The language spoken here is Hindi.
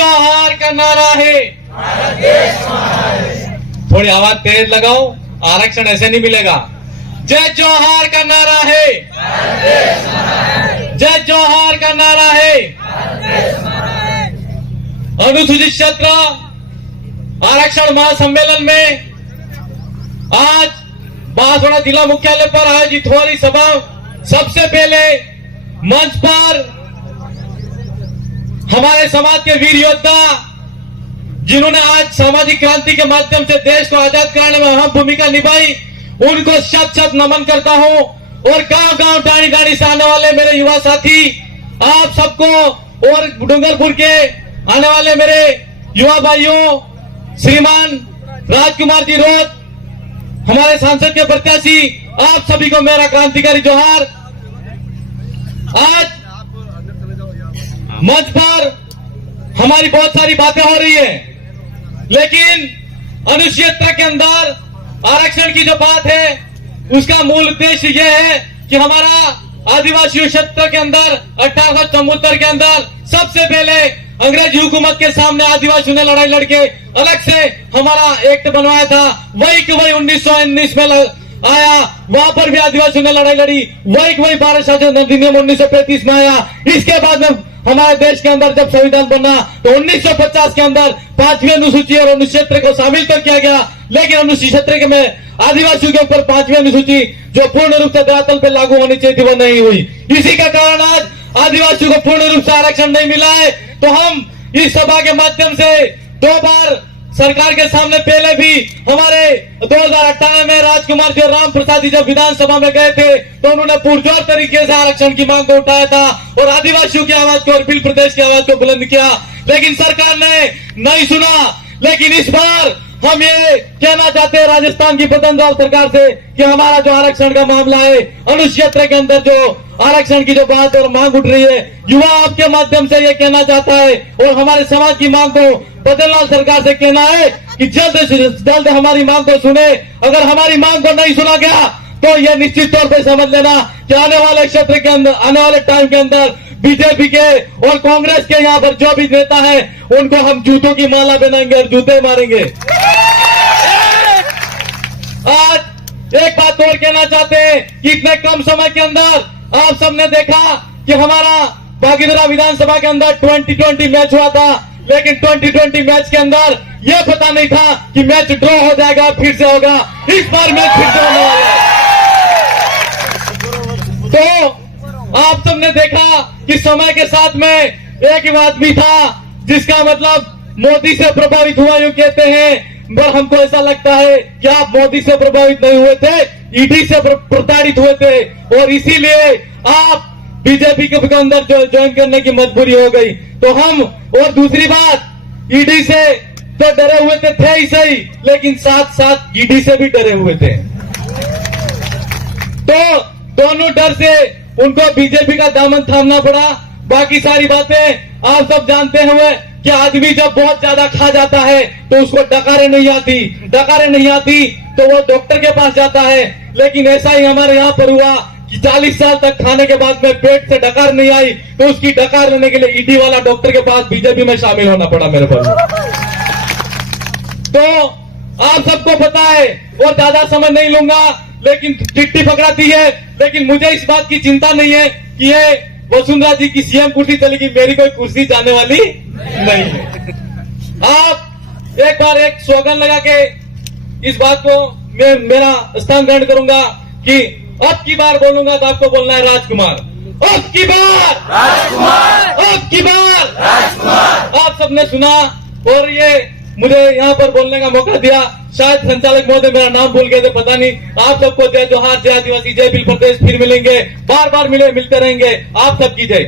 जोहार का नारा है। थोड़ी आवाज तेज लगाओ, आरक्षण ऐसे नहीं मिलेगा। जय जोहार का नारा है, जय जोहार का नारा है। अनुसूचित क्षेत्र आरक्षण महासम्मेलन में आज बांसवाड़ा जिला मुख्यालय पर आयोजित हो रही सभा, सबसे पहले मंच पर हमारे समाज के वीर योद्धा जिन्होंने आज सामाजिक क्रांति के माध्यम से देश को आजाद कराने में अहम भूमिका निभाई, उनको शत शत नमन करता हूं। और गांव गांव डाणी डाणी से आने वाले मेरे युवा साथी, आप सबको, और डूंगरपुर के आने वाले मेरे युवा भाइयों, श्रीमान राजकुमार जी रोत, हमारे सांसद के प्रत्याशी, आप सभी को मेरा क्रांतिकारी जोहार। आज मंच पर हमारी बहुत सारी बातें हो रही है, लेकिन अनुसूचित क्षेत्र के अंदर आरक्षण की जो बात है, उसका मूल उद्देश्य यह है कि हमारा आदिवासी क्षेत्र के अंदर 1874 के अंदर सबसे पहले अंग्रेजी हुकूमत के सामने आदिवासियों ने लड़ाई लड़के अलग से हमारा एक्ट बनवाया था। वही कि वही 1919 में आया, वहां पर भी आदिवासियों ने लड़ाई लड़ी। वही कि वही भारत शासन अधिनियम 1935 में आया। इसके बाद में हमारे देश के अंदर जब संविधान बना तो 1950 के अंदर 5वीं अनुसूची और अनुसूचित क्षेत्र को शामिल तो किया गया, लेकिन अनुसूचित क्षेत्र में आदिवासियों के ऊपर 5वीं अनुसूची जो पूर्ण रूप से धरातल पर लागू होनी चाहिए थी, वो नहीं हुई। इसी का कारण आज आदिवासियों को पूर्ण रूप से आरक्षण नहीं मिला है। तो हम इस सभा के माध्यम से 2 बार सरकार के सामने पहले भी हमारे 2018 में राजकुमार जी और राम प्रसाद जी जब विधानसभा में गए थे तो उन्होंने पुरजोर तरीके से आरक्षण की मांग को उठाया था और आदिवासियों की आवाज को और बिल प्रदेश की आवाज को बुलंद किया, लेकिन सरकार ने नहीं सुना। लेकिन इस बार हम ये कहना चाहते हैं राजस्थान की प्रधानमंत्री सरकार से कि हमारा जो आरक्षण का मामला है, अनुसूचित क्षेत्र के अंदर जो आरक्षण की जो बात और मांग उठ रही है, युवा आपके माध्यम से ये कहना चाहता है और हमारे समाज की मांग को बदलना सरकार से कहना है कि जल्द से जल्द हमारी मांग को सुने। अगर हमारी मांग को नहीं सुना गया तो ये निश्चित तौर पर समझ लेना कि आने वाले क्षेत्र के अंदर, आने वाले टाइम के अंदर बीजेपी के और कांग्रेस के यहाँ पर जो भी नेता है उनको हम जूतों की माला पहनाएंगे और जूते मारेंगे। आज एक बात और कहना चाहते हैं कि इतने कम समय के अंदर आप सबने देखा कि हमारा बागीधरा विधानसभा के अंदर 2020 मैच हुआ था, लेकिन 2020 मैच के अंदर यह पता नहीं था कि मैच ड्रॉ हो जाएगा, फिर से होगा। इस बार मैच फिर से होने वाला है। तो आप सबने देखा कि समय के साथ में एक ही बात भी था जिसका मतलब मोदी से प्रभावित हुआ यूं कहते हैं, पर हमको ऐसा लगता है कि आप मोदी से प्रभावित नहीं हुए थे, ईडी से प्रताड़ित हुए थे और इसीलिए आप बीजेपी के अंदर जो ज्वाइन करने की मजबूरी हो गई। तो हम, और दूसरी बात, ईडी से तो डरे हुए थे ही सही, लेकिन साथ साथ ईडी से भी डरे हुए थे। तो दोनों डर से उनको बीजेपी का दामन थामना पड़ा। बाकी सारी बातें आप सब जानते हुए कि आदमी जब बहुत ज्यादा खा जाता है तो उसको डकारें नहीं आती तो वो डॉक्टर के पास जाता है, लेकिन ऐसा ही हमारे यहाँ पर हुआ कि 40 साल तक खाने के बाद में पेट से डकार नहीं आई तो उसकी डकार लेने के लिए ईडी वाला डॉक्टर के पास बीजेपी में शामिल होना पड़ा मेरे को। तो आप सबको पता है और ज्यादा समय नहीं लूंगा, लेकिन चिट्ठी पकड़ाती है, लेकिन मुझे इस बात की चिंता नहीं है कि ये वसुंधरा जी की सीएम कुर्सी चलेगी, मेरी कोई कुर्सी जाने वाली नहीं है। आप एक बार एक स्लोगन लगा के इस बात को मैं मेरा स्थान ग्रहण करूंगा कि अब की बार बोलूंगा तो आपको बोलना है राजकुमार, अब की बार राजकुमार, अब की बार राजकुमार। आप सबने सुना और ये मुझे यहाँ पर बोलने का मौका दिया। शायद संचालक महोदय मेरा नाम भूल गए थे, पता नहीं। आप सबको जय जोहार, जय आदिवासी, जय बिल प्रदेश। फिर मिलेंगे, बार बार मिलते रहेंगे। आप सबकी जय।